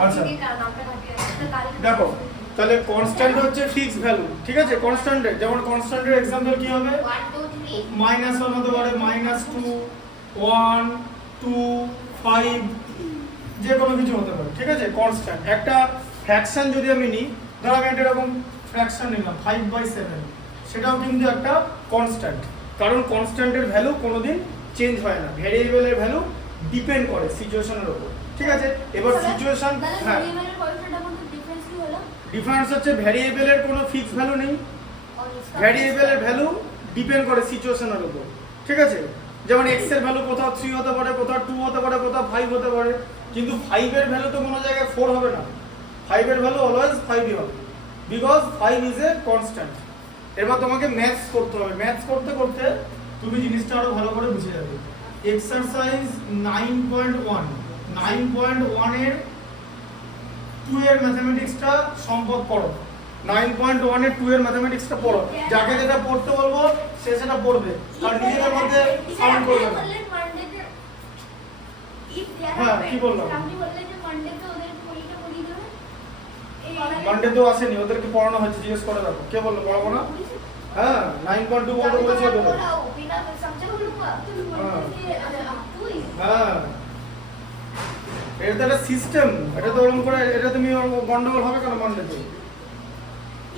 আচ্ছা দেখো তাহলে কনস্ট্যান্ট হচ্ছে ফিক্সড ভ্যালু, ঠিক আছে? কনস্ট্যান্টের যেমন কনস্ট্যান্টের एग्जांपल কি হবে? -1 হতে পারে, -2, 1, 2, 5 যে কোনো কিছু হতে পারে, ঠিক আছে? কনস্ট্যান্ট একটা ফ্র্যাকশন যদি আমি নিই, ধরো আমি একটা এরকম ফ্র্যাকশন নিলাম 5/7, সেটাও কিন্তু একটা কনস্ট্যান্ট, কারণ কনস্ট্যান্টের ভ্যালু কোনোদিন চেঞ্জ হয় না, ভেরিয়েবলের ভ্যালু ডিপেন্ড করে সিচুয়েশনের উপর, ঠিক আছে? এবার সিচুয়েশন, হ্যাঁ ডিফারেন্স হচ্ছে ভ্যারিয়েবলের কোনো ফিক্সড ভ্যালু নেই, ভ্যারিয়েবলের ভ্যালু ডিপেন্ড করে সিচুয়েশনের উপর, ঠিক আছে? যেমন x এর ভ্যালু কোথাও 3 হতে পারে, কোথাও 2 হতে পারে, কোথাও 5 হতে পারে, কিন্তু 5 এর ভ্যালু তো কোনো জায়গায় 4 হবে না, 5 এর ভ্যালু অলওয়েজ 5ই হবে, বিকজ 5 ইজ এ কনস্ট্যান্ট। এবার তোমাকে ম্যাথস করতে হবে, ম্যাথস করতে করতে তুমি জিনিসটা আরো ভালো করে বুঝে যাবে। এক্সারসাইজ 9.1 এর 2 এর ম্যাথমেটিক্সটা সম্পদ পড়ো, 9.1 এর 2 এর ম্যাথমেটিক্সটা পড়ো, যাকে যেটা পড়তে বলবো সে সেটা পড়বে, আর নিজেদের মধ্যে সাউন্ড করবে না। হ্যাঁ কি বললাম, মানডে তো আসেনি, ওদেরকে পড়ানো হচ্ছে, জিজ্ঞেস করে দেখো কে বললো পড়াবো না। হ্যাঁ 9.2 বলতে বলেছি ওদের। হ্যাঁ এটা তো একটা সিস্টেম, এটা তো ওরকম করে এটা তুমি গন্ডগোল হবে কেন মানডেতে?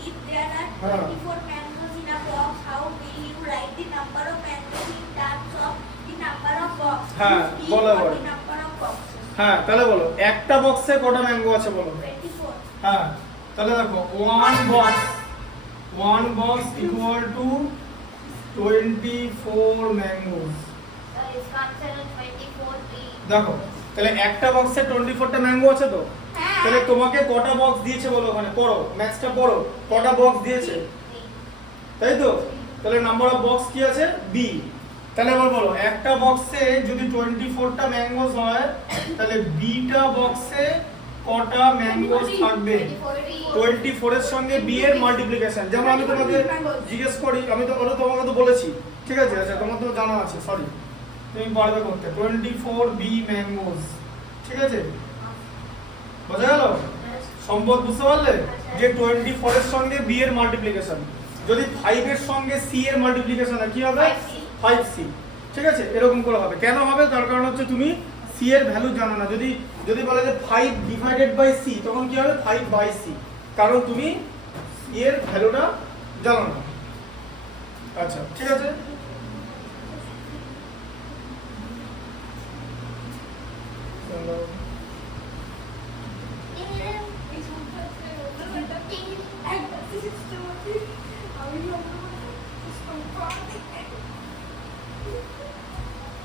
If there are 24 mangoes in a box, how will you write the number of mangoes in terms of the number of boxes? হ্যাঁ বলো বলো, The number of boxes. হ্যাঁ তাহলে বলো একটা বক্সে কটা ম্যাঙ্গো আছে বলো? 24. হ্যাঁ তাহলে দেখো one box equal to 24 mangoes. দেখো তাহলে একটা বক্সে 24টা ম্যাঙ্গো আছে তো, তাহলে তোমাকে কটা বক্স দিয়েছে বলো, ওখানে পড়ো ম্যাথসটা পড়ো, কটা বক্স দিয়েছে, তাই তো? তাহলে নাম্বার অফ বক্স কি আছে? বি। তাহলে এবার বলো একটা বক্সে যদি 24টা ম্যাঙ্গোস হয়, তাহলে বিটা বক্সে কটা ম্যাঙ্গোস থাকবে? 24 এর সঙ্গে বি এর মাল্টিপ্লিকেশন, যেমন আমি তোমাকে জিজ্ঞেস করি, আমি তো তোমাকে তো বলেছি, ঠিক আছে? আচ্ছা তোমার তো জানা আছে, সরি তুমি পারবে করতে, 24 বি ম্যাঙ্গোস, ঠিক আছে? বোঝা গেল সম্পদ, বুঝতে পারলে যে 24 এর সঙ্গে বি এর মাল্টিপ্লিকেশন, যদি 5 এর সঙ্গে সি এর মাল্টিপ্লিকেশন হয় কি হবে? 5c, ঠিক আছে? এরকম করে হবে, কেন হবে? তার কারণ হচ্ছে তুমি সি এর ভ্যালু জানো না, যদি বলে যে 5 ডিভাইডেড বাই সি, তখন কি হবে? 5/c, কারণ তুমি সি এর ভ্যালুটা জানো না। আচ্ছা ঠিক আছে,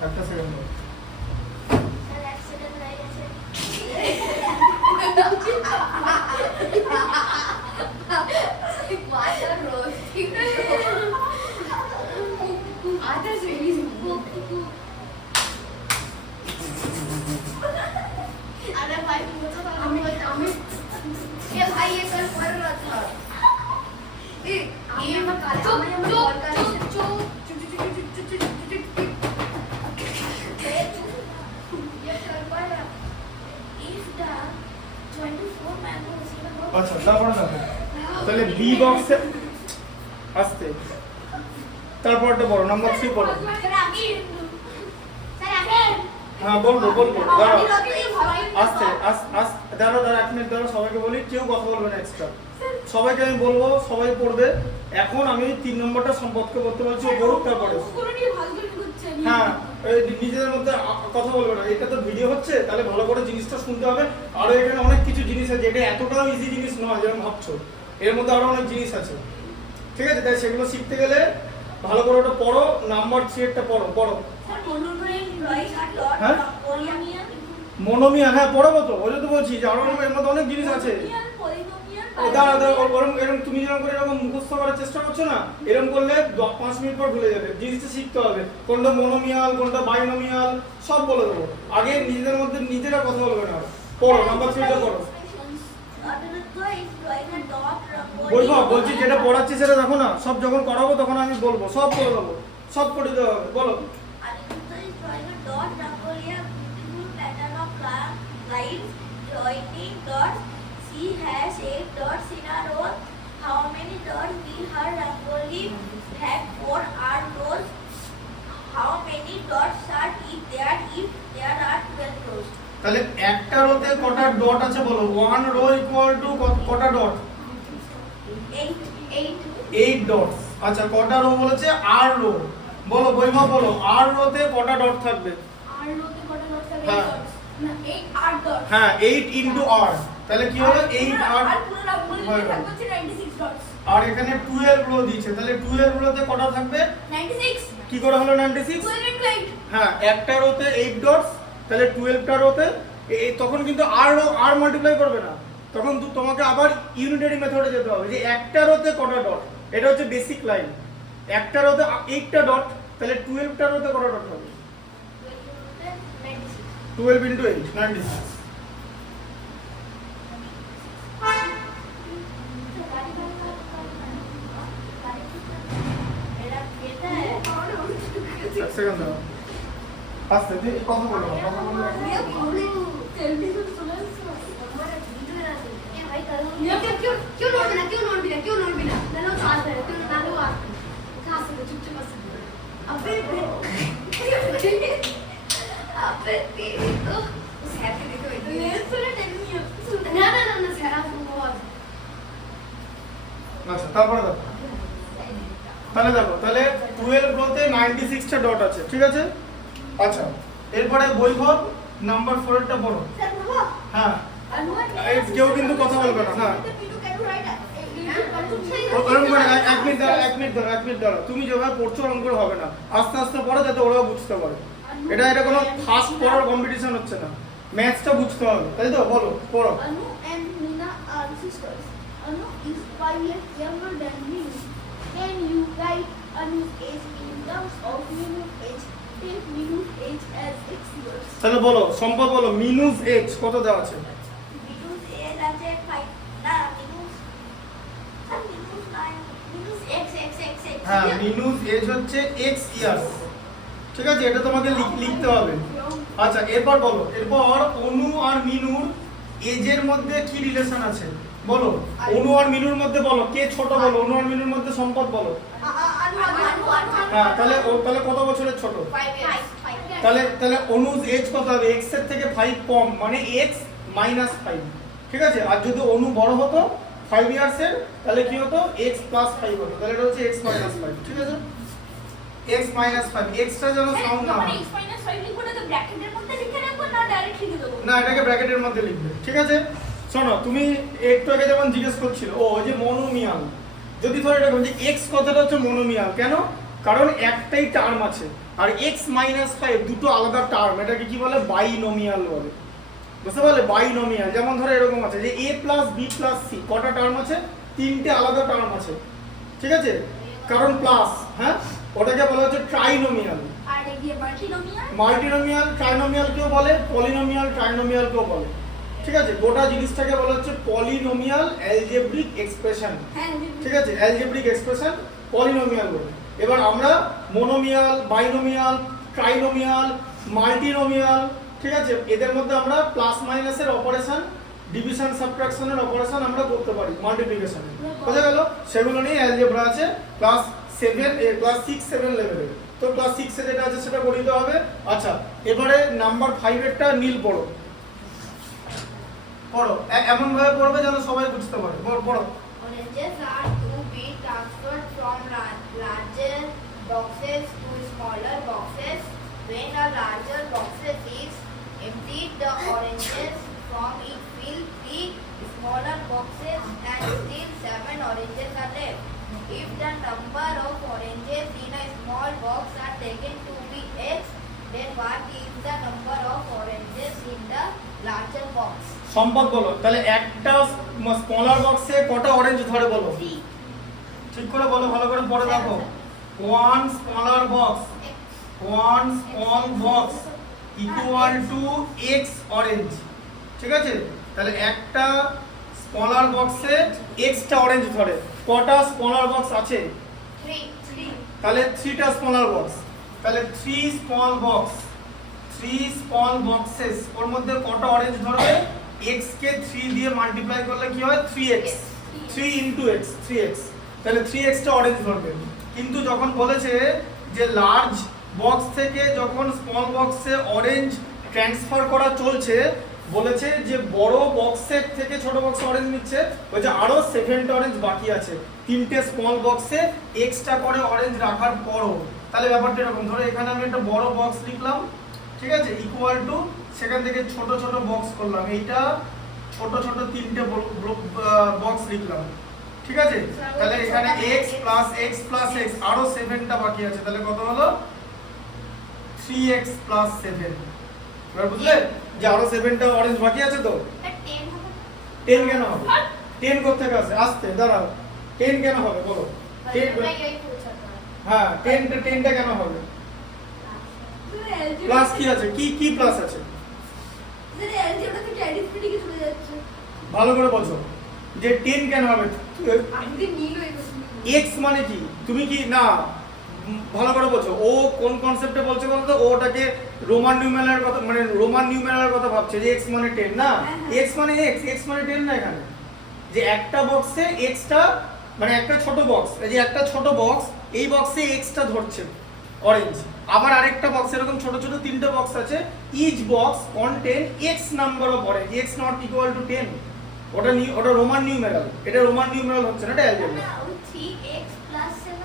একটা সেকেন্ড আচ্ছা তারপরে দেখো তাহলে বি বক্সে আসতে, তারপরটা বড় নাম্বার 3 বলো। হ্যাঁ বলবো দাঁড়াও আসতে দাঁড়াও 1 মিনিট দাঁড়াও, সবাইকে বলি কেউ কথা বলবে না এক্সট্রা, সবাইকে আমি বলবো, সবাই পড়বে। এখন আমি 3 নম্বরটা সম্পর্কে করতে বলছি, ও বলুক তারপরে। হ্যাঁ নিজেদের মধ্যে কথা বলবে না, এটা তো ভিডিও হচ্ছে, তাহলে ভালো করে জিনিসটা শুনতে হবে। আরো এখানে অনেক কিছু জিনিস আছে, এটা এতটাও ইজি জিনিস নয় যেরকম ভাবছো, এর মধ্যে আরো অনেক জিনিস আছে, ঠিক আছে? তাই সেগুলো শিখতে গেলে ভালো করে ওটা পড়ো, নাম্বার 3 একটা পড়ো। হ্যাঁ মনোমিয়াল, হ্যাঁ পড়াবো তো, ওই তো বলছি যে আরো এর মধ্যে অনেক জিনিস আছে। এরকম তুমি যেরকম করে এরকম মুখস্থ করার চেষ্টা করছো না, এরকম করলে 5 মিনিট পর ভুলে যাবে, জিনিসটা শিখতে হবে, কোনটা মনোমিয়াল কোনটা বাইনোমিয়াল সব বলে দেবো, আগে নিজেদের মধ্যে নিজেরা কথা বলবে না। পড়ো নাম্বার 3টা পড়ো। বৈভব বলছি যেটা পড়াচ্ছি সেটা দেখো না, সব যখন করাবো তখন আমি বলবো, সব করে দেবো, সব করে দেওয়া হবে, বলো। joining dots. She has 8 dots in a row. How many dots will her rangoli have? 4 are rows. How many dots are if there are 12 rows? তাহলে একটা রোতে কটা ডট আছে বলো? 1 রো ইকুয়াল টু কটা ডট? 8 ডটস। আচ্ছা কটা rho বলেছে? আর rho. বলো বৈভব বলো, আর রোতে কটা ডট থাকবে? হ্যাঁ। হ্যাঁ 8 ইনটু আর, তাহলে কি হলো 8 আর আর এখানে 12 রো দিয়েছে, তাহলে 12 রোতে কটা থাকবে? 96। কি করে হলো 96? হ্যাঁ একটা রোতে 8 ডটস, তাহলে 12টা রোতে তখন কিন্তু আর মাল্টিপ্লাই করবে না, তখন তোমাকে আবার ইউনিটারি মেথডে যেতে হবে যে একটা রোতে কটা ডট। এটা হচ্ছে বেসিক লাইন। একটা রোতে 8টা ডট, তাহলে 12টা রোতে কটা ডট হবে? 12 ইনটু 8 96। এক সেকেন্ড দাও, আস্তে দিয়ে কথা বলো, কথা বলো। আচ্ছা তারপরে দেখো, তাহলে দেখো তাহলে 12 রোতে 96টা ডট আছে, ঠিক আছে। আচ্ছা এরপরে বৈভব নাম্বার 4 এরটা পড়ো। হ্যাঁ কেউ কিন্তু কথা বলবে না। হ্যাঁ ওরকম করে এক মিনিট ধরো, তুমি যেভাবে পড়ছো ওরকম করে হবে না, আস্তে আস্তে পড়ো যাতে ওরাও বুঝতে পারে। এটা কোনো ফাস্ট পড়ার কম্পিটিশন হচ্ছে না, ম্যাথসটা বুঝতে হবে, তাই তো? বলো পড়ো। Anu and Nina are sisters. Anu is 5 years younger than Ninu. Can you write Anu's age in terms of Ninu's age? Take Ninu's age as 6 years. তাহলে বলো সম্পদ, বলো মিনুস এজ কত দেওয়া আছে? মিনুস এজ আছে 5 না মিনুস x। হ্যাঁ মিনুস এজ হচ্ছে x ইয়ার্স, ঠিক আছে, এটা তোমাকে লিখতে হবে। আচ্ছা এরপর বলো, এরপর অনু আর মিনুর এজের মধ্যে কি রিলেশন আছে বলো? অনু আর মিনুর মধ্যে বলো কে ছোট, বলো অনু আর মিনুর মধ্যে সম্পদ বলো। হ্যাঁ তাহলে কত বছরের ছোট? 5 years। তাহলে অনুজ এজ কত হবে? x এর থেকে 5 কম, মানে x মাইনাস 5, ঠিক আছে। আর যদি অনু বড় হতো 5 ইয়ার্স এর, তাহলে কি হতো? x প্লাস 5 হতো, তাহলে এটা হচ্ছে x মাইনাস 5, ঠিক আছে। x মাইনাস 5, x টা যেন সাউন্ড না হয়। না এটাকে ব্র্যাকেটের মধ্যে লিখবে, ঠিক আছে। শোনো তুমি একটু আগে যেমন জিজ্ঞেস করছিল ও যে মনোমিয়াল, যদি ধরো এটা বলছি x কথাটা হচ্ছে মনোমিয়াল, কেন? কারণ একটাই টার্ম আছে, আর x মাইনাস 5 দুটো আলাদা টার্ম, এটাকে কি বলে? বাইনোমিয়াল বলে, বুঝতে পারলে? বাইনোমিয়াল যেমন ধরো এরকম আছে যে a plus b plus c, কটা টার্ম আছে? 3টে আলাদা টার্ম আছে, ঠিক আছে, কারণ প্লাস। হ্যাঁ ওটাকে বলা হচ্ছে ট্রাইনোমিয়াল। আর এই যে মাল্টিনোমিয়াল, মাল্টিনোমিয়াল ট্রাইনোমিয়াল কেও বলে, পলিনোমিয়াল ট্রাইনোমিয়াল কেও বলে, ঠিক আছে। গোটা জিনিসটাকে বলা হচ্ছে পলিনোমিয়াল অ্যালজেব্রিক এক্সপ্রেশন, ঠিক আছে, অ্যালজেব্রিক এক্সপ্রেশন পলিনোমিয়াল বলে। এবার আমরা মোনোমিয়াল, বাইনোমিয়াল, ট্রাইনোমিয়াল, মাল্টিনোমিয়াল, ঠিক আছে, এদের মধ্যে আমরা প্লাস মাইনাসের অপারেশন, ডিভিশন সাবট্রাকশনের অপারেশন আমরা করতে পারি, মাল্টিপ্লিকেশনে, বোঝা গেল? সেগুলো নিয়ে অ্যালজেব্রা আছে ক্লাস 6 7 লেভেলের। তো ক্লাস 6 এ যেটা আছে সেটা করে দিতে হবে। আচ্ছা এবারে নাম্বার 5 এরটা নীল পড়ো, পড়ো এমন ভাবে পড়বে যেন সবাই বুঝতে পারে। পড়ো। Oranges are to be transferred from larger boxes to smaller boxes. When a larger box is emptied, the oranges from it fill 3 smaller boxes and still 7 oranges are left. If the number of oranges in a small box are taken to be x, then what is the number of oranges in the larger box? সম্পদ বলো, তাহলে একটা smaller বক্সে কটা orange ধরে বলো? ঠিক করে বলো, ভালো করে পড়ে দেখো। One smaller box, one small box equal to x orange, ঠিক আছে। তাহলে একটা স্মলার বক্সে এক্সটা অরেঞ্জ ধরে, কটা স্মলার বক্স আছে? 3. তাহলে 3টা স্মলার বক্স, তাহলে 3 স্মল বক্স, 3 স্মল বক্সেস, ওর মধ্যে কটা অরেঞ্জ ধরবে? x কে 3 দিয়ে মাল্টিপ্লাই করলে কি হয় 3x 3 ইনটু x 3x তাহলে 3x টা অরেঞ্জ ধরবে কিন্তু যখন বলেছে যে লার্জ বক্স থেকে যখন স্মল বক্সে অরেঞ্জ ট্রান্সফার করা চলছে বলেছে যে বড় বক্সের থেকে ছোট বক্সে অরেঞ্জ নিচ্ছে বলছে আরো 7টা অরেঞ্জ বাকি আছে তিনটে স্মল বক্সে এক্সট্রা করে অরেঞ্জ রাখার পরও তাহলে ব্যাপারটা এরকম ধরো এখানে আমি একটা বড় বক্স লিখলাম ঠিক আছে ইকুয়াল টু সেখান থেকে ছোট ছোট বক্স করলাম এইটা ছোট ছোট তিনটে বক্স লিখলাম ঠিক আছে তাহলে এখানে x x x আরো 7টা বাকি আছে তাহলে কত হলো 3x 7 এবার বুঝলে যে আরো 7টা অরেঞ্জ বাকি আছে তো 10 কেন হবে 10 কোথা থেকে আসে আসতে দাঁড়াও 10 কেন হবে বলো 10 হ্যাঁ 10টা কেন হবে প্লাস কি আছে কি প্লাস আছে ভালো করে বলছো যে 10 কেন হবে x মানে কি তুমি কি না ভালো করে বলছো ও কোন কনসেপ্টে বলছে বলো তো ওটাকে রোমান নিউমেরালের কথা মানে রোমান নিউমেরালের কথা ভাবছে যে x মানে 10 না x মানে x মানে 10 না এখানে যে একটা বক্সে x টা মানে একটা ছোট বক্স এই যে একটা ছোট বক্স এই বক্সে x টা ধরছে অরেঞ্জ আবার আরেকটা বক্স এরকম ছোট ছোট তিনটে বক্স আছে each box contain x number of orange x not equal to 10 ওটা রোমান নিউমেরাল এটা রোমান নিউমেরাল হচ্ছে না এটা অ্যালজেব্রা 3x 7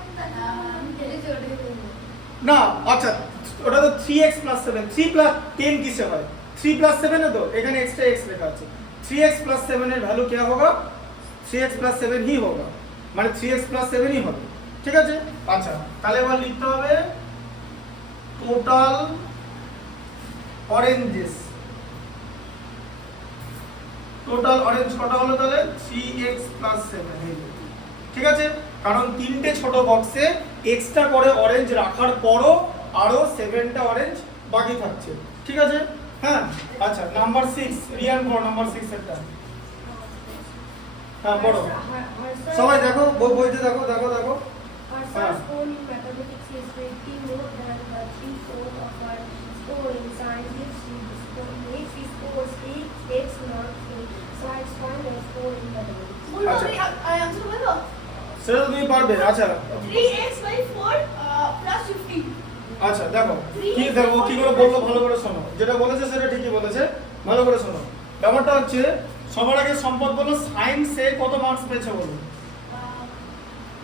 না আচ্ছা ওটা তো 3x 7 3 10 কিসে হয় 3 7 है तो এখানে এক্সট্রা x লেখা আছে 3x 7 এর ভ্যালু क्या होगा 3x 7 ही होगा মানে 3x 7 ही হবে ঠিক আছে আচ্ছা তাহলে এবার লিখতে হবে টোটাল অরেঞ্জেস টোটাল অরেঞ্জ কটা হলো তাহলে 3x 7 ঠিক আছে কারণ তিনটে ছোট বক্সে এক্সট্রা করে অরেঞ্জ রাখার পরও আরো 7টা অরেঞ্জ বাকি থাকছে ঠিক আছে হ্যাঁ আচ্ছা নাম্বার 6 রিয়ান পড়ো নাম্বার 6 এরটা হ্যাঁ পড়ো সবাই দেখো বইতে দেখো Our score in mathematics is 20 more than 3/4 of our score in science. If she scores 8x not 3, science find her score in mathematics. আচ্ছা I answer বলো সেটা তুমি পারবে আচ্ছা 3x by 4 plus 15. আচ্ছা দেখো কি করে বললো ভালো করে শোনো যেটা বলেছে সেটা ঠিকই বলেছে ভালো করে শোনো ব্যাপারটা হচ্ছে সবার আগে সম্পদ বলো সায়েন্সে কত মার্কস পেয়েছে বলো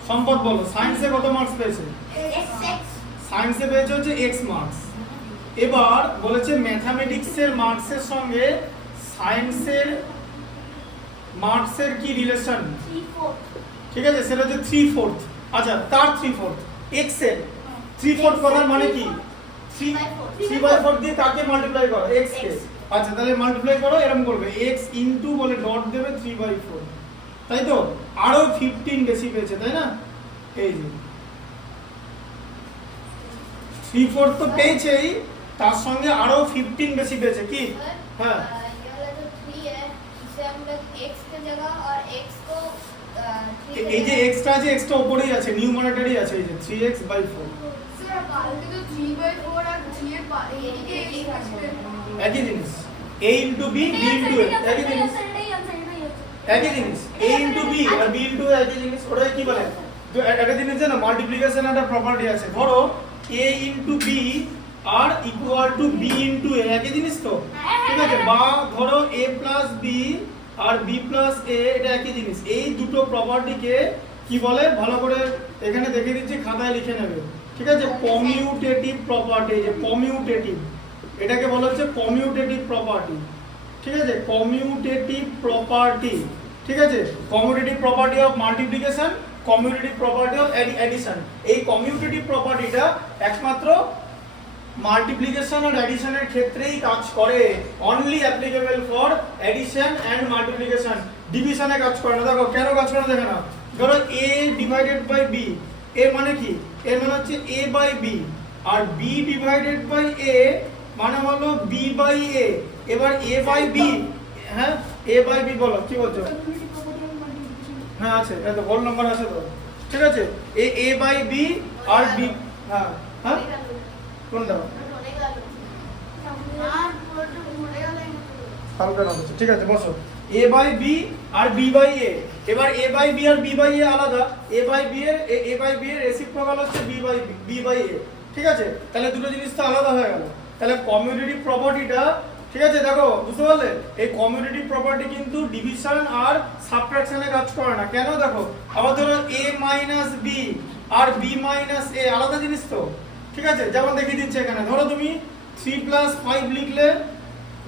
সম্পদ বলো সায়েন্সে কত মার্কস পেয়েছে সায়েন্সে পেয়েছে হচ্ছে x মার্কস এবার বলেছে ম্যাথমেটিক্সের মার্কসের সঙ্গে সায়েন্সের মার্কসের কি রিলেশন 3/4 ঠিক আছে সেটা হচ্ছে 3/4 আচ্ছা তার 3/4 x এর 3/4 কথার মানে কি 3/4 দিয়ে কাকে মাল্টিপ্লাই করো x কে আচ্ছা তাহলে মাল্টিপ্লাই করো এরকম করবে x ইনটু বলে ডট দেবে 3/4 তাই তো আরো 15 বেশি পেয়েছে তাই না এই যে 3/4 তো পেয়েছেই তার সঙ্গে আরো 15 বেশি পেয়েছে কি হ্যাঁ ये वाला जो 3 है इसे हम लोग x की जगह और x को এই যে x টা আছে x টা উপরেই আছে নিউমারেটরই আছে এই যে 3x/4 স্যার কালকে তো 3/4 আর 3 এর এদিকে x আসবে একই জিনিস a into b b into a একই জিনিস একই জিনিস a ইনটু b আর b ইনটু a একই জিনিস ওটা কি বলে তো একটা জিনিস জানো মাল্টিপ্লিকেশন একটা প্রপার্টি আছে ধরো a ইনটু b আর equal to b into a একই জিনিস তো ঠিক আছে বা ধরো a প্লাস b আর b প্লাস a এটা একই জিনিস এই দুটো প্রপার্টিকে কি বলে ভালো করে এখানে দেখে দিচ্ছি খাতায় লিখে নেবে ঠিক আছে কমিউটেটিভ প্রপার্টি যে কমিউটেটিভ এটাকে বলা হচ্ছে কমিউটেটিভ প্রপার্টি ঠিক আছে কমিউটেটিভ প্রপার্টি ঠিক আছে commutative property of multiplication commutative property of addition এই কমিউটেটিভ প্রপার্টিটা একমাত্র মাল্টিপ্লিকেশন আর অ্যাডিশনের ক্ষেত্রেই কাজ করে only applicable for addition and multiplication ডিভিশনে কাজ করে না দেখো কেন কাজ করে দেখো না ধরো a ডিভাইডেড বাই b এর মানে কি এর মানে হচ্ছে a বাই b আর b ডিভাইডেড বাই a মানে হলো b বাই a এবার a বাই b হ্যাঁ a বাই b বলো কি বলছো হ্যাঁ আছে এই তো হোল নাম্বার আছে তো ঠিক আছে a বাই b আর b হ্যাঁ হ্যাঁ কোনটা হালকা নড়ছে, ঠিক আছে বসো। a বাই b আর b বাই a, এবার a বাই b আর b বাই a আলাদা, a বাই b এর রেসিপ্রোকাল হচ্ছে b বাই a, ঠিক আছে? তাহলে দুটো জিনিস তো আলাদা হয়ে গেল। তাহলে কমিউটেটিভ প্রপার্টিটা, ঠিক আছে দেখো বুঝতে পারলে, এই কমিউটেটিভ প্রপার্টি কিন্তু ডিভিশন আর সাবট্রাকশনে কাজ করে না। কেন দেখো, আবার ধরো a মাইনাস b আর b মাইনাস a আলাদা জিনিস তো, ঠিক আছে? যেমন দেখিয়ে দিচ্ছি এখানে, ধরো তুমি 3 প্লাস 5 লিখলে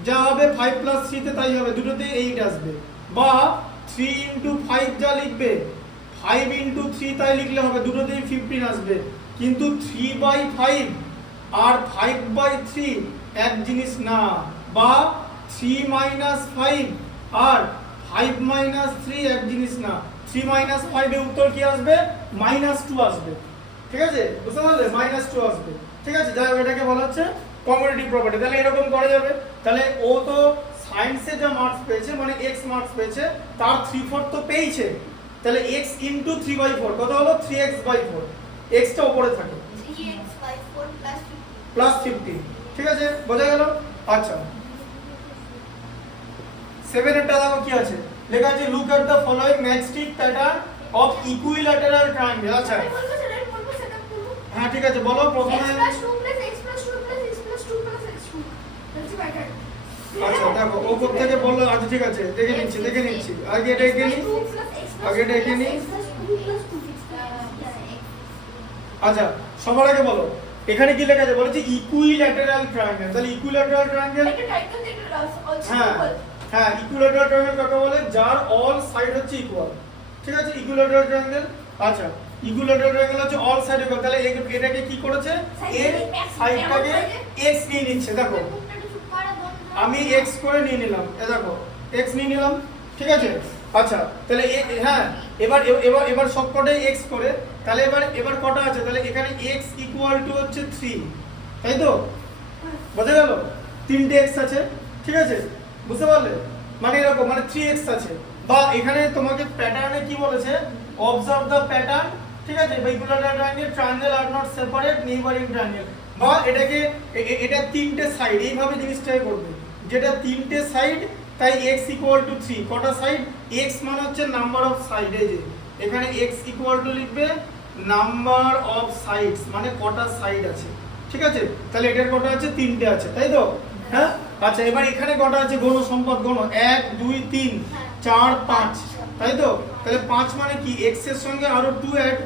যা হবে 5 প্লাস 3 তে তাই হবে, দুটোতে 8 আসবে। বা 3 ইনটু 5 যা লিখবে 5 ইনটু 3 তাই লিখলে হবে, দুটোতেই 15 আসবে। কিন্তু 3 বাই 5 আর 5 বাই 3 এক জিনিস না। বা 3 মাইনাস 5 আর 5 মাইনাস 3 এক জিনিস না। 3 মাইনাস 5 এর উত্তর কি আসবে? -2 আসবে, ঠিক আছে? বুঝতে পারলে? -2 আসবে, ঠিক আছে? যাই হোক, এটাকে বলা হচ্ছে কমিউটেটিভ প্রপার্টি। তাহলে এরকম করা যাবে। তাহলে ও তো সায়েন্সে যা মার্কস পেয়েছে, মানে x মার্কস পেয়েছে, তার 3/4 তো পেয়েছে। তাহলে x ইনটু 3/4 কত হলো? 3x/4, x টা উপরে থাকে 3x/4 plus 50. প্লাস 50, ঠিক আছে? বোঝা গেল? আচ্ছা 7 এরটা দেখো কি আছে, লেখা আছে look at the following matchstick pattern of equilateral triangle. আচ্ছা আমি বলবো সেটা, আমি বলবো সেটা বলবো। হ্যাঁ ঠিক আছে, বলো প্রথমে। x plus 2 plus x plus 2 plus x plus 2 plus x2. That's the pattern. আচ্ছা দেখো ও কোথা থেকে বললো। আচ্ছা ঠিক আছে, দেখে নিচ্ছি আগে এটা এঁকে নি। আগে এটা এঁকে নি। আচ্ছা সবার আগে বলো এখানে কি লেখা আছে, বলেছে ইকুইল্যাটারাল ট্রায়াঙ্গেল। তাহলে ইকুইল্যাটারাল ট্রায়াঙ্গেল, হ্যাঁ ইকুইল্যাটারাল ট্রায়াঙ্গেল কাকে বলে? যার অল সাইড হচ্ছে ইকুয়াল, ঠিক আছে? Equilateral triangle. আচ্ছা ইকুইল্যাটারাল ট্রায়াঙ্গেল হচ্ছে অল সাইড ইকুয়াল। তাহলে এটাকে কি করেছে? এর সাইডটাকে x নিয়ে নিচ্ছে। দেখো আমি x করে নিয়ে নিলাম, এ দেখো x নিয়ে নিলাম, ঠিক আছে? আচ্ছা তাহলে হ্যাঁ এবার সবকটাই x করে। তাহলে এবার কটা আছে? তাহলে এখানে x ইকুয়াল টু হচ্ছে 3, তাই তো? বোঝা গেল? 3টে x আছে, ঠিক আছে? বুঝতে পারলে? মানে এরকম, মানে 3x আছে। বা এখানে তোমাকে প্যাটার্নে কি বলেছে? অবজার্ভ দ্য প্যাটার্ন, ঠিক আছে? Equilateral triangle are not separate neighbouring triangle. বা এটাকে এটা 3টে সাইড, এইভাবে জিনিসটাই করবে, যেটা 3টে সাইড তাই x ইকুয়াল টু 3। কটা সাইড? x মানে হচ্ছে নাম্বার অফ সাইড, এই যে এখানে x ইকুয়াল টু লিখবে নাম্বার অফ সাইডস, মানে কটা সাইড আছে, ঠিক আছে? তাহলে এটার কটা আছে? 3টে আছে, তাই তো? হ্যাঁ আচ্ছা এবার এখানে কটা আছে? গণ, সম্পদ গণ, 1 2 3 4 5, তাই তো? তাহলে 5 মানে কি? x এর সঙ্গে আরো 2 অ্যাড,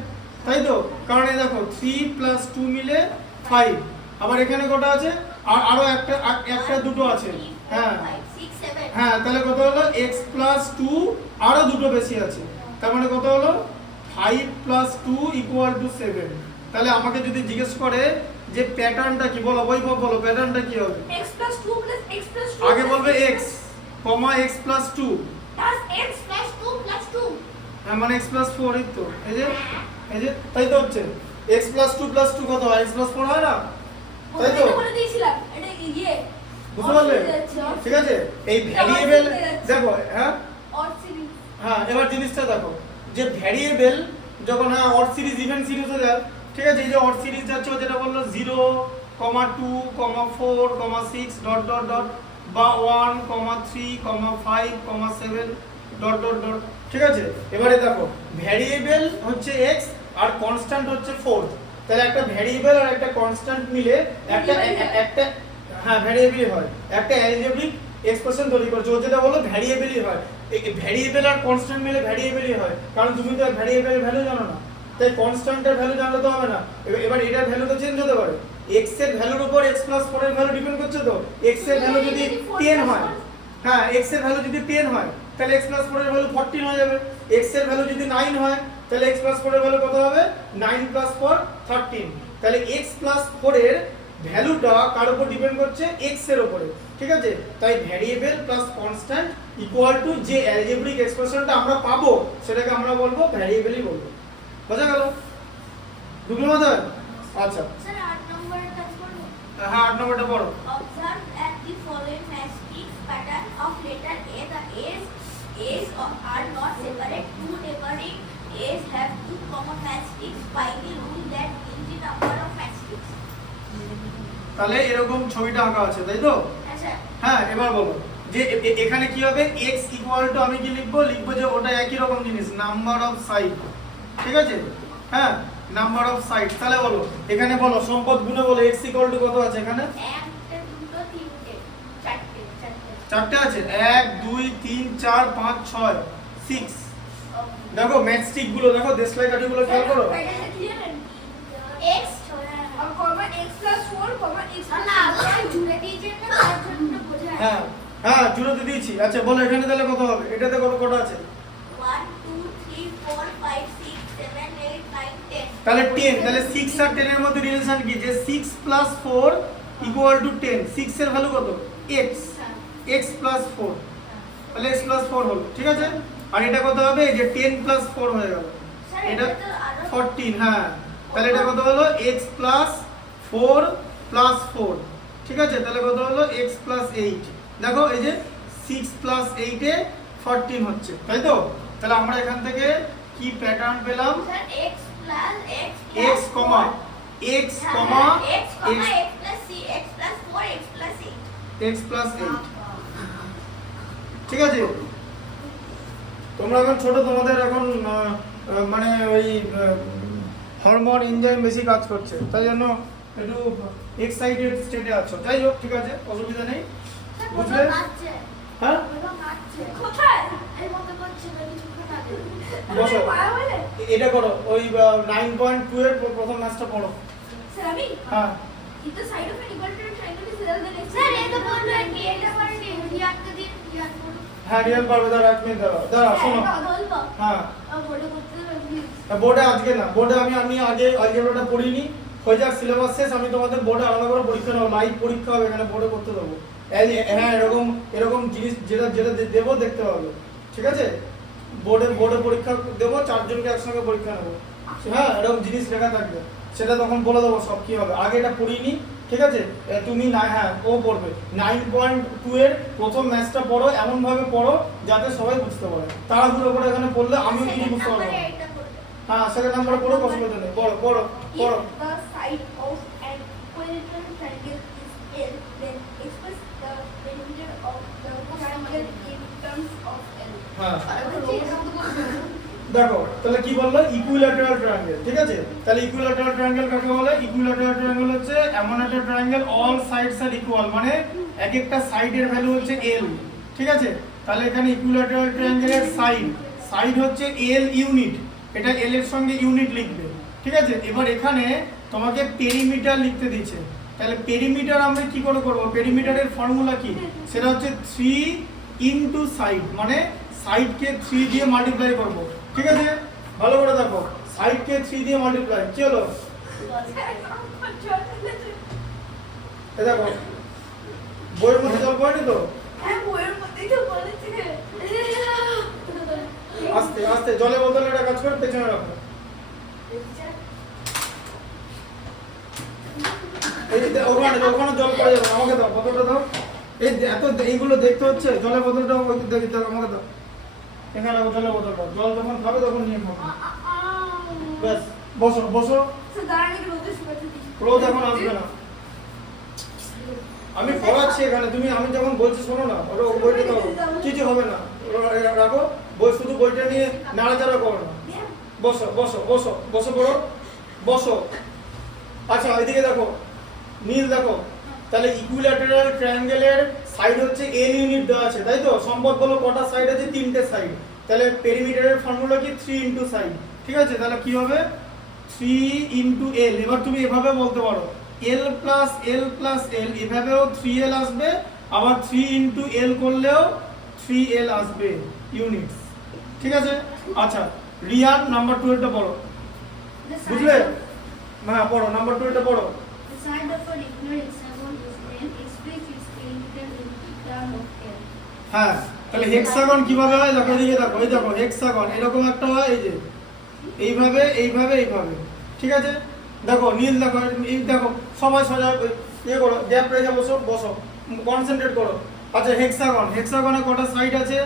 তাই তো? কারণ এই দেখো 3 প্লাস 2 মিলে 5। আবার এখানে কটা আছে? আর আরো একটা দুটো আছে, হ্যাঁ হ্যাঁ। তাহলে কত হলো? x প্লাস 2 আরো দুটো বেশি আছে, তার মানে কত হলো? 5 প্লাস 2 ইকুয়াল টু 7। তাহলে আমাকে যদি জিজ্ঞেস করে যে প্যাটার্নটা কি, বলো বৈভব বলো প্যাটার্নটা কি হবে? x plus 2 plus x plus 2. আগে বলবে x, x plus 2, Plus x plus 2 plus 2. হ্যাঁ মানে x প্লাস 4, এই যে তাই তো হচ্ছে। x প্লাস 2 প্লাস 2 কত হয়? x প্লাস 4 হয় না, তাই তো? বলে দিয়েছিলাম এটা ইয়ে বুঝতে পারলে? ঠিক আছে এই ভ্যারিয়েবল দেখো, হ্যাঁ অর সিরিজ। হ্যাঁ এবার জিনিসটা দেখো যে ভ্যারিয়েবল যখন হ্যাঁ অড সিরিজ ইভেন সিরিজও যায়, ঠিক আছে? এই যে অড সিরিজ যাচ্ছে যেটা বললো 0, 2, 4, 6 ডট ডট ডট, বা 1, 3, 5, 7 ডট ডট ডট, ঠিক আছে? এবারে দেখো ভ্যারিয়েবল হচ্ছে x আর কনস্ট্যান্ট হচ্ছে 4। তাহলে একটা ভ্যারিয়েবল আর একটা কনস্ট্যান্ট মিলে একটা হ্যাঁ ভ্যারিয়েবলই হয়, একটা অ্যালজেব্রিক এক্সপ্রেশন তৈরি করছে। ও যেটা বললো ভ্যারিয়েবলই হয়, ভ্যারিয়েবল আর কনস্ট্যান্ট মিলে ভ্যারিয়েবলই হয়, কারণ তুমি তো ভ্যারিয়েবলের ভ্যালু জানো না, তাই কনস্ট্যান্টের ভ্যালু জানলে তো হবে না। এবার এটার ভ্যালু তো চেঞ্জ হতে পারে। x এর ভ্যালুর উপর x প্লাস 4 এর ভ্যালু ডিপেন্ড করছে তো। x এর ভ্যালু যদি 10 হয়, হ্যাঁ x এর ভ্যালু যদি 10 হয় তাহলে x প্লাস 4 এর ভ্যালু 14 হয়ে যাবে। x এর ভ্যালু যদি 9 হয় তাহলে x প্লাস 4 এর ভ্যালু কত হবে? 9 প্লাস 4 13। তাহলে x প্লাস 4 এর ভ্যালুটা কার উপর ডিপেন্ড করছে? x এর উপরে, ঠিক আছে? তাই variable plus constant equal to যে অ্যালজেব্রিক এক্সপ্রেশনটা আমরা পাবো সেটাকে আমরা বলবো ভ্যারিয়েবলই বলবো। বোঝা গেল? ঢুকলো মাথায়? আচ্ছা স্যার 8 নম্বরটা পড়ো। হ্যাঁ 8 নম্বরটা পড়ো। Observe at the following matchstick pattern of letter A. The A's are not separate. Two neighboring A's have two common matchsticks by the rule that in the number of matchsticks. তাহলে এরকম ছবিটা আঁকা আছে, তাই তো? হ্যাঁ স্যার। হ্যাঁ এবার বলো যে এখানে কি হবে x ইকুয়াল টু আমি কি লিখবো যে ওটা একই রকম জিনিস নাম্বার অফ সাইড ঠিক আছে হ্যাঁ নাম্বার অফ সাইড তাহলে বলো এখানে বলো সম্পদ গুণে বলো x ইকুয়াল টু কত আছে এখানে একটা দুটো তিনটে চারটে চারটে আছে 1 2 3 4 5 6 6 দেখো ম্যাথস্টিক গুলো দেখো দেশলাই কাঠি গুলো খেয়াল করো x और comma x plus 4 comma x না plus না আমরা জুড়ে দিয়েছেন না তার জন্য বোঝা হ্যাঁ হ্যাঁ জুড়ে দিয়েছি আচ্ছা বলো এখানে তাহলে কত হবে এটাতে কত কটা আছে 1 2 3 4 5 6 7 8 9 10 তাহলে 10 তাহলে 6 আর 10 এর মধ্যে রিলেশন কি যে 6 প্লাস 4 ইকুয়াল টু 10 6 এর ভ্যালু কত x x প্লাস 4 তাহলে x প্লাস 4 হলো ঠিক আছে আর এটা কত হবে যে 10 প্লাস 4 হয়ে গেল স্যার এটা এটা তো আরো 14 হ্যাঁ তাহলে এটা কত হলো x প্লাস 4 প্লাস 4 ঠিক আছে তাহলে কত হলো x প্লাস 8 দেখো এই যে 6 প্লাস 8 এ 14 হচ্ছে তাই তো তাহলে আমরা এখান থেকে কি প্যাটার্ন পেলাম স্যার x plus x কমা x কমা x comma x plus c x plus 4 x plus 8 x plus 8 ঠিক আছে তোমরা এখন ছোট তোমাদের এখন মানে ওই হরমোন এনজাইম বেশি কাজ করছে তাই জন্য একটু এক্সাইটেড স্টেটে আছো যাই হোক ঠিক আছে অসুবিধা নেই স্যার বুঝলে বলো কাটছে হ্যাঁ বলো কাটছে কোথায় এর মতো করছে না কিছুক্ষণ আগে বসো পাওয়া হলে এটা করো ওই 9.2 এর প্রথম ম্যাচটা পড়ো স্যার আমি হ্যাঁ the side of an equal triangle is less than x sir এই তো বললো কি এটা পারেনি রিয়াক্ট দিন রিয়াক্ট করুন হ্যাঁ রিয়েল পারবে দাঁড়া এক মিনিট দাঁড়া শোনো বলবো হ্যাঁ বলে করতে হবে প্লিজ বোর্ডে আজকে না বোর্ডে আমি আগে অলজেব্রাটা পড়িনি হয়ে যাক সিলেবাস শেষ আমি তোমাদের বোর্ডে আলাদা করে পরীক্ষা নেবো লাইভ পরীক্ষা হবে এখানে বোর্ডে করতে দেবো হ্যাঁ এরকম জিনিস যেটা দেবো দেখতে হবে ঠিক আছে বোর্ডে পরীক্ষা দেবো চারজনকে একসঙ্গে পরীক্ষা নেবো হ্যাঁ এরকম জিনিস লেখা থাকবে সেটা তখন বলে দেবো সব কি হবে আগে এটা পড়িনি ঠিক আছে তুমি না হ্যাঁ ও পড়বে 9.2 এর প্রথম ম্যাথটা পড়ো এমন ভাবে পড়ো যাতে সবাই বুঝতে পারে তাড়াহুড়ো করে এখানে পড়লে আমিও কিছু বুঝতে পারবো না। এটা করতে হ্যাঁ সেকেন্ড নাম্বারে পড়ো অসুবিধা নেই পড়ো পড়ো পড়ো If the side of an equilateral triangle is L, then express the perimeter of the triangle in terms of L. হ্যাঁ দেখো তাহলে কি বললো ইকুইল্যাটারাল ট্রায়াঙ্গেল ঠিক আছে তাহলে ইকুইল্যাটারাল ট্রায়াঙ্গেল কাকে বলে ইকুইল্যাটারাল ট্রায়াঙ্গেল হচ্ছে এমন একটা triangle all sides are equal মানে এক একটা সাইডের ভ্যালু হচ্ছে l ঠিক আছে তাহলে এখানে ইকুইল্যাটারাল ট্রায়াঙ্গেলের সাইড হচ্ছে l ইউনিট এটা l এর সঙ্গে ইউনিট লিখবে ঠিক আছে এবার এখানে তোমাকে পেরিমিটার লিখতে দিয়েছে তাহলে পেরিমিটার আমরা কি করে করব পেরিমিটারের ফর্মুলা কি সেটা হচ্ছে 3 ইনটু সাইড মানে সাইডকে 3 দিয়ে মাল্টিপ্লাই করব ঠিক আছে ভালো করে দেখো সাইডকে 3 দিয়ে মাল্টিপ্লাই কি হলো এই দেখো বইয়ের মধ্যে জল পড়েনি তো হ্যাঁ বইয়ের মধ্যেই তো বলেছে আস্তে আস্তে জলের বোতলে একটা কাজ করে পেছনে রাখো এই যে ওখানে জল পড়ে যাবে আমাকে দাও বোতলটা দাও এই এত এইগুলো দেখতে হচ্ছে জলের বোতলটা ওই দেখি দাও আমাকে দাও এখানে জলের বোতলটা জল যখন খাবে তখন নিয়ে খাবে ব্যাস বসো বসো স্যার দাঁড়ানি কি বলতে শুনতে রোজ এখন আসবে না আমি পড়াচ্ছি এখানে তুমি আমি যখন বলছি শোনো না ওটা বইটা দাও কিছু হবে না রাখো বই শুধু বইটা নিয়ে নাড়াচাড়া করো না বসো বসো বসো বসো পড়ো বসো আচ্ছা এদিকে দেখো নীল দেখো তাহলে ইকুইল্যাটারাল ট্রায়াঙ্গেলের সাইড হচ্ছে l ইউনিট দেওয়া আছে তাই তো সম্পদ বলো কটা সাইড আছে তিনটে সাইড তাহলে পেরিমিটারের ফর্মুলা কি 3 ইনটু সাইড ঠিক আছে তাহলে কি হবে 3 ইনটু l এবার তুমি এভাবে বলতে পারো l প্লাস l এভাবেও 3l আসবে আবার 3 ইনটু l করলেও 3l আসবে ইউনিটস ঠিক আছে আচ্ছা রিয়ান নাম্বার 2 এটা পড়ো বুঝলে হ্যাঁ পড়ো নাম্বার 2 এটা পড়ো The side of a regular hexagon is then express its perimeter in terms of L. হ্যাঁ তাহলে হেক্সাগন কিভাবে হয় দেখো এদিকে দেখো এই দেখো হেক্সাগন এরকম একটা হয় এই যে এইভাবে ঠিক আছে দেখো নীল দেখো এই দেখো সবাই সোজা ইয়ে করো গ্যাপ রেখে বসো বসো কনসেন্ট্রেট করো আচ্ছা হেক্সাগনে কটা সাইড আছে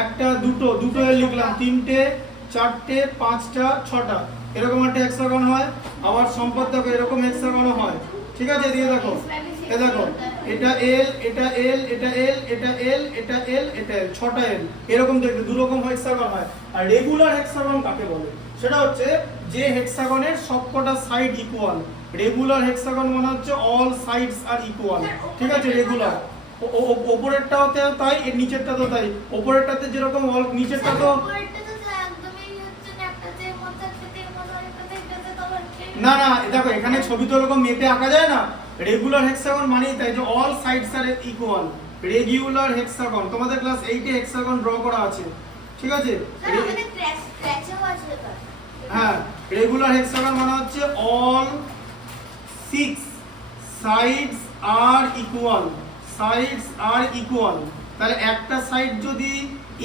একটা দুটো লিখলাম তিনটে চারটে পাঁচটা ছটা এরকম একটা হেক্সাগন হয় আবার সম্পদ দেখো এরকম হেক্সাগনও হয় ঠিক আছে এদিকে দেখো এই দেখো এটা এল, এটা এল, এটা এল, এটা এল, এটা এল, এটা এল, 6টা এল। এরকম দেখতে দু রকম হেক্সাগন হয়। আর রেগুলার হেক্সাগন কাকে বলে? সেটা হচ্ছে যে হেক্সাগনের সবকটা সাইড ইকুয়াল। রেগুলার হেক্সাগন মানে হচ্ছে অল সাইডস আর ইকুয়াল, ঠিক আছে? রেগুলার ওপরেরটাতে তাই, এর নিচেরটাতেও তাই। ওপরেরটাতে যেরকম অল, নিচেরটা তো না না, দেখো এখানে ছবি তো এরকম মেপে আঁকা যায় না। রেগুলার হেক্সাগন মানেই তাই যে all sides are equal. Regular hexagon তোমাদের ক্লাস 8 এ হেক্সাগন ড্র করা আছে, ঠিক আছে? হ্যাঁ, রেগুলার হেক্সাগন মানে হচ্ছে all 6 sides are equal, sides are equal. তাহলে একটা সাইড যদি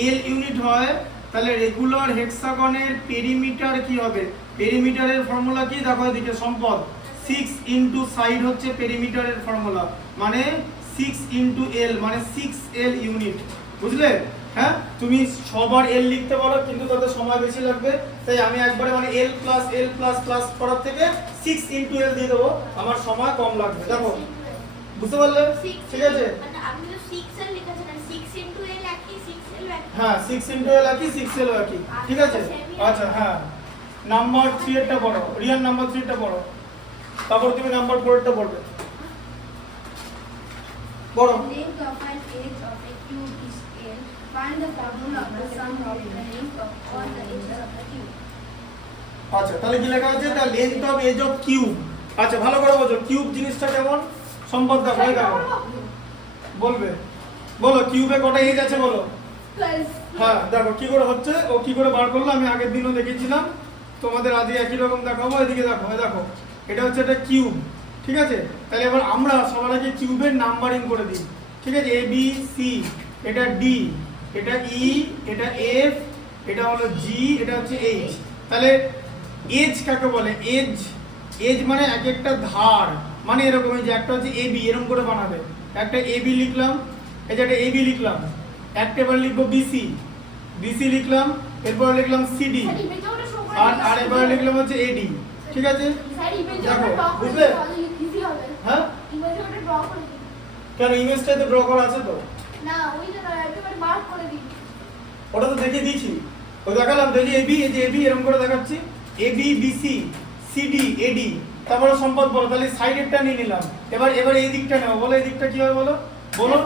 এল ইউনিট হয় তাহলে রেগুলার হেক্সাগনের পেরিমিটার কি হবে? পেরিমিটারের ফর্মুলা কি দেখো এদিকে সম্পদ, 6 ইনটু সাইড হচ্ছে পেরিমিটারের ফর্মুলা, মানে 6 ইনটু এল মানে 6L ইউনিট, বুঝলে? হ্যাঁ, তুমি 6 বার এল লিখতে পারো কিন্তু তাতে সময় বেশি লাগবে, তাই আমি একবারে মানে এল প্লাস এল প্লাস প্লাস করার থেকে 6 ইনটু এল দিয়ে দেবো, আমার সময় কম লাগবে। দেখো বুঝতে পারলে? ঠিক আছে, মানে আপনি তো 6L লিখেছেন, 6 ইনটু এল একই, 6L একই। হ্যাঁ 6 ইনটু এল একই, 6L একই, ঠিক আছে? আচ্ছা হ্যাঁ, নাম্বার 3 এরটা পড়ো, রিয়ান নাম্বার 3 এরটা পড়ো, তারপর তুমি নাম্বার 4 এরটা পড়বে। পড়ো। Length of an edge of a cube is L. Find the formula of the sum of the length of all the edges of the cube. আচ্ছা তাহলে কি লেখা আছে? The length of edge of cube. আচ্ছা ভালো করে বোঝো cube জিনিসটা কেমন। সম্পদ দেখো, এই দেখো বলবে, বলো কিউবে কটা এজ আছে বলো। হ্যাঁ দেখো কি করে হচ্ছে, ও কি করে বার করলো আমি আগের দিনও দেখেছিলাম, তোমাদের আজকে একই রকম দেখাবো। এদিকে দেখো, এই দেখো এটা হচ্ছে একটা কিউব, ঠিক আছে? তাহলে এবার আমরা সবার আগে কিউবের নাম্বারিং করে দিই, ঠিক আছে? এ বি সি, এটা ডি, এটা ই, এটা এফ, এটা হলো জি, এটা হচ্ছে এইচ। তাহলে এজ কাকে বলে? এজ, এজ মানে এক একটা ধার, মানে এরকম যে একটা হচ্ছে এ বি, এরকম করে বানাবে। একটা এ বি লিখলাম, এই যে একটা এ বি লিখলাম, একটা এবার লিখবো বিসি, বিসি লিখলাম, এরপর লিখলাম সিডি, আর এবার লিখলাম হচ্ছে এডি, ঠিক আছে? দেখো বুঝলে? হ্যাঁ কেন ইমেজটাতে ড্র করা আছে তো? না ওইটা না, একেবারে মার্ক করে দিই। ওটা তো দেখিয়ে দিয়েছি, ওই দেখালাম তো, এই যে এবি, এই যে এবি এরকম করে দেখাচ্ছি, এবি বিসি সিডি এডি, তারপরে সম্পদ বলো। তাহলে সাইডেরটা নিয়ে নিলাম, এবার এই দিকটা নাও, বলো এই দিকটা কি হবে বলো, বলো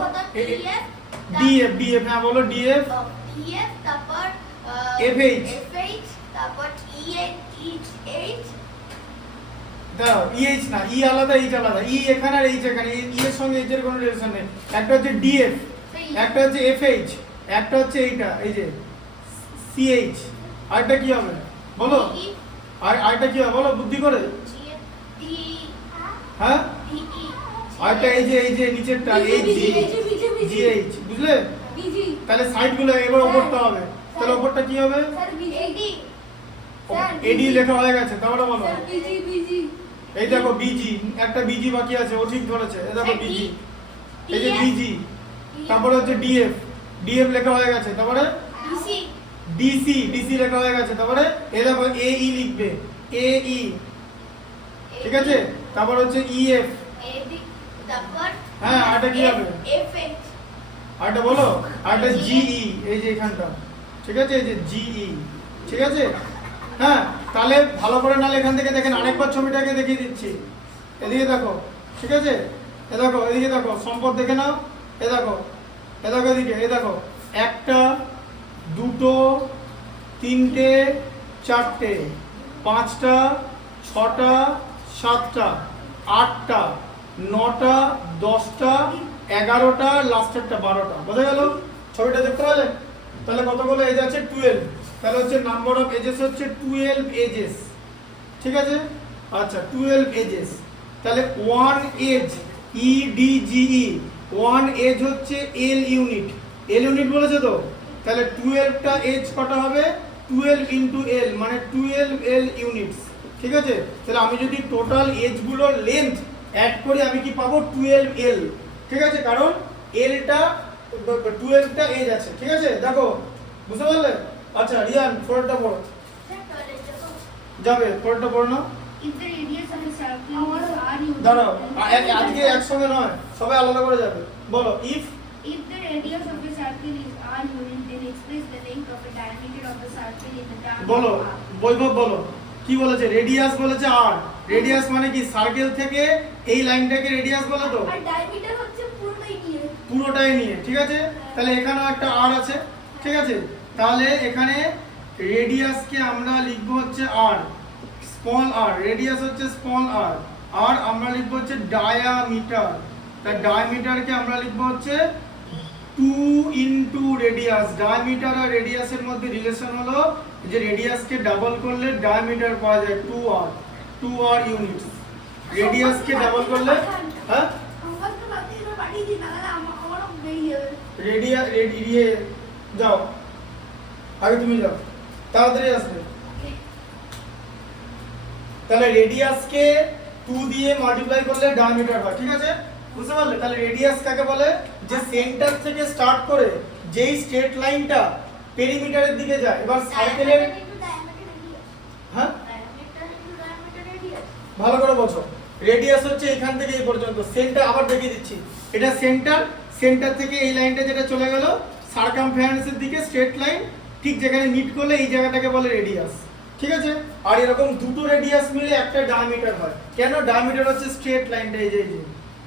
ডিএফ, ডিএফ, হ্যাঁ বলো ডিএফ, ডিএফ, তারপর এফএইচ, এফএইচ, তারপর ইএইচ, দাও ইএইচ না, ই আলাদা এইচ আলাদা, ই এখানে আর এইচ এখানে, ই এর সঙ্গে এইচ এর কোনো রিলেশন নেই। একটা হচ্ছে ডিএফ, একটা হচ্ছে এফএইচ, একটা হচ্ছে এইটা এই যে সিএইচ, আরেকটা কি হবে বলো? আরেকটা কি হবে বলো বুদ্ধি করে? হ্যাঁ আরেকটা এই যে নিচেরটা এইচ জিএইচ, বুঝলে? তাহলে সাইডগুলো এবার উপরটা হবে, তাহলে উপরটা কি হবে? এডি লেখা হয়ে গেছে, তাহলে বলো এই দেখো বিজি, একটা বিজি বাকি আছে, ও ঠিক ধরেছে, এই দেখো বিজি, এই যে বিজি, তারপরে হচ্ছে ডিএফ, ডিএফ লেখা হয়ে গেছে, তারপরে ডিসি, ডিসি লেখা হয়ে গেছে, তারপরে এই দেখো এই লিখবে, এই, ঠিক আছে? তারপর হচ্ছে ইএফ, তারপর হ্যাঁ আরটা কি হবে? এফএইচ, আরটা বলো, আরটা জিই, এই যে এখানটা, ঠিক আছে? এই যে জিই, ঠিক আছে? হ্যাঁ তাহলে ভালো করে নালে এখান থেকে দেখেন, আরেকবার ছবিটাকে দেখিয়ে দিচ্ছি, এদিকে দেখো, ঠিক আছে? এ দেখো এদিকে দেখো, সম্পদ দেখে নাও, এ দেখো, এ দেখো এদিকে, এ দেখো একটা, দুটো, তিনটে, চারটে, পাঁচটা, ছটা, সাতটা, আটটা, নটা, 10টা, 11টা, লাস্টেরটা 12টা, বোঝা গেল? ছবিটা দেখতে পেলে? তাহলে কতগুলো এজ আছে? 12। তাহলে হচ্ছে নাম্বার অফ এজেস হচ্ছে 12 এজেস, ঠিক আছে? আচ্ছা 12 এজেস, তাহলে 1 এজ ইডিজিই, 1 এজ হচ্ছে এল ইউনিট, এল ইউনিট বলেছে তো? তাহলে 12টা এজ কটা হবে? 12 ইনটু এল মানে 12 এল ইউনিটস, ঠিক আছে? তাহলে আমি যদি টোটাল এজগুলোর লেন্থ অ্যাড করি আমি কি পাবো? 12 এল, ঠিক আছে? কারণ এলটা 12টা এজ আছে, ঠিক আছে? দেখো বুঝতে পারলে? আচ্ছা রিয়ান ফোরটা পড়ো, যাবে ফোরটা পড়ো না। If the radius of a circle is r unit, দাঁড়াও then আজকে একসঙ্গে নয়, সবাই আলাদা করে যাবে। বলো if if the radius of a circle is r unit, then express the length of a diameter of the circle in the term বলো of r. বৈভব বলো কি বলেছে? রেডিয়াস বলেছে আর। রেডিয়াস মানে কি? সার্কেল থেকে এই লাইনটাকে রেডিয়াস বলে তো, আর ডায়ামিটার হচ্ছে পুরোটাই নিয়ে। পুরোটাই নিয়ে, ঠিক আছে? তাহলে এখানেও একটা আর আছে, ঠিক আছে? তাহলে এখানে রেডিয়াসকে আমরা লিখবো হচ্ছে আর, স্মল আর। রেডিয়াস হচ্ছে স্মল আর, আর আমরা লিখবো হচ্ছে ডায়ামিটার। তাই ডায়ামিটারকে আমরা লিখবো হচ্ছে 2 ইনটু রেডিয়াস। ডায়ামিটার আর রেডিয়াসের মধ্যে রিলেশন হলো যে রেডিয়াসকে ডাবল করলে ডায়ামিটার পাওয়া যায় 2r ইউনিটস। রেডিয়াসকে ডাবল করলে হ্যাঁ আমাকে বাতিল করে পাঠিয়ে দিন, নাহলে আমারও বেরিয়ে যাবে। রেডিয়া যাও, আগে তুমি যাও, তাড়াতাড়ি আসবে। তাহলে রেডিয়াসকে 2 দিয়ে মাল্টিপ্লাই করলে ডায়ামিটার হয়, ঠিক আছে? বুঝতে পারলে? তাহলে রেডিয়াস কাকে বলে? যে সেন্টার থেকে স্টার্ট করে যেই স্ট্রেট লাইনটা পেরিমিটারের দিকে যায়। এবার সার্কেলের হ্যাঁ ভালো করে বোঝো, রেডিয়াস হচ্ছে এখান থেকে এই পর্যন্ত। সেন্টার আবার দেখিয়ে দিচ্ছি, এটা সেন্টার, সেন্টার থেকে এই লাইনটা যেটা চলে গেল সারকামফারেন্সের দিকে স্ট্রেট লাইন, ঠিক যেখানে মিট করলে এই জায়গাটাকে বলে রেডিয়াস, ঠিক আছে? আর এরকম দুটো রেডিয়াস মিলে একটা ডায়ামিটার হয়। কেন? ডায়ামিটার হচ্ছে স্ট্রেট লাইনটা, এই যে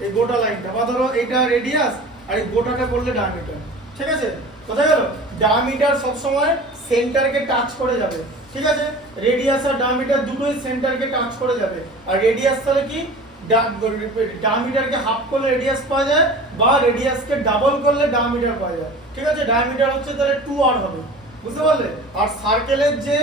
এই গোটা লাইনটা, বা ধরো এইটা রেডিয়াস আর এই গোটাটা বললে ডায়ামিটার, ঠিক আছে? কোথায় গেল? ডায়ামিটার সবসময় সেন্টারকে টাচ করে যাবে, ঠিক আছে? রেডিয়াস আর ডায়ামিটার দুটোই সেন্টারকে টাচ করে যাবে। আর রেডিয়াস তাহলে কি? ডায়ামিটারকে হাফ করলে রেডিয়াস পাওয়া যায়, বা রেডিয়াসকে ডাবল করলে ডায়ামিটার পাওয়া যায়, ঠিক আছে? ডায়ামিটার হচ্ছে তাহলে 2r হবে, বুঝতে পারলে? আর সার্কেলের যে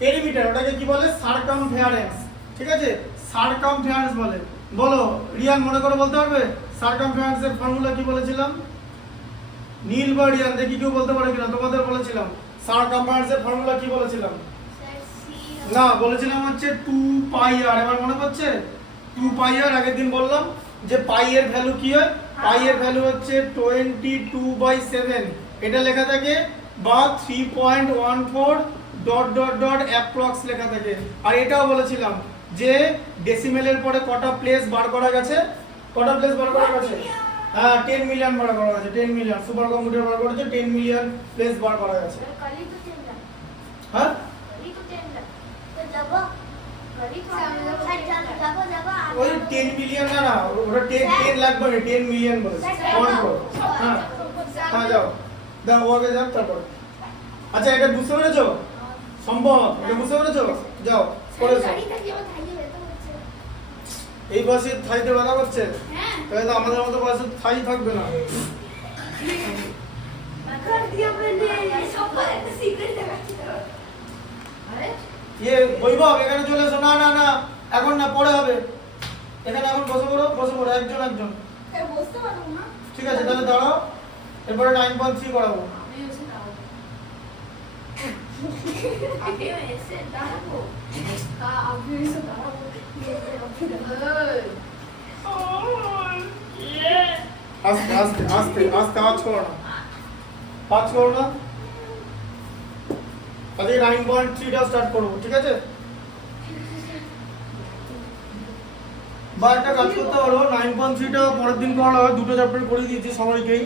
পেরিমিটার ওটাকে কি বলে? সারকামফারেন্স, ঠিক আছে? সারকামফারেন্স বলে। বলো রিয়ান, মনে করে বলতে পারবে সারকামফারেন্সের ফর্মুলা কি বলেছিলাম? নীল বা রিয়ান দেখি কেউ বলতে পারে কিনা? তোমাদের বলেছিলাম সারকামফারেন্সের ফর্মুলা কি বলেছিলাম? না, বলেছিলাম হচ্ছে 2 পাই আর। এবার মনে পড়ছে? 2 পাই আর আগের দিন বললাম যে পাই এর ভ্যালু কি হয়? পাই এর ভ্যালু হচ্ছে 22/7, এটা লেখা থাকে, বা 3.14 ডট ডট ডট অ্যাপ্রক্স লেখা থাকে। আর এটাও বলেছিলাম যে ডেসিমেলের পরে কটা প্লেস বার করা গেছে? কটা প্লেস বার করা গেছে? হ্যাঁ, 10 মিলিয়ন বার করা গেছে। 10 মিলিয়ন সুপার কম্পিউটার বার করেছে, 10 মিলিয়ন প্লেস বার করা গেছে। হ্যাঁ, ওই 10 মিলিয়ন না, ওটা 10 লাগবে না, 10 মিলিয়ন বলেছে। হ্যাঁ হ্যাঁ, যাও দাও ওকে, যাও তারপর। আচ্ছা, এটা বুঝতে পেরেছো? সম্ভব, এটা বুঝতে পেরেছো? যাও করেছো। এই বয়সে থাইতে ব্যথা করছে, তাহলে তো আমাদের মতো বয়সে থাই থাকবে না। বৈভব এখানে চলে এসো। না না না, এখন না, পরে হবে। এখানে এখন বসে পড়ো, বসে পড়ো, একজন একজন। ঠিক আছে, তাহলে দাঁড়াও, এরপরে 9.3 করাবো। আস্তে আস্তে আস্তে আস্তে, আওয়াজ করো না, আওয়াজ করো না। আজকে 9.3টা স্টার্ট করবো, ঠিক আছে? বা একটা কাজ করতে পারো, 9.3টা পরের দিন করা হয়, দুটো চ্যাপ্টার করে দিয়েছি সবাইকেই।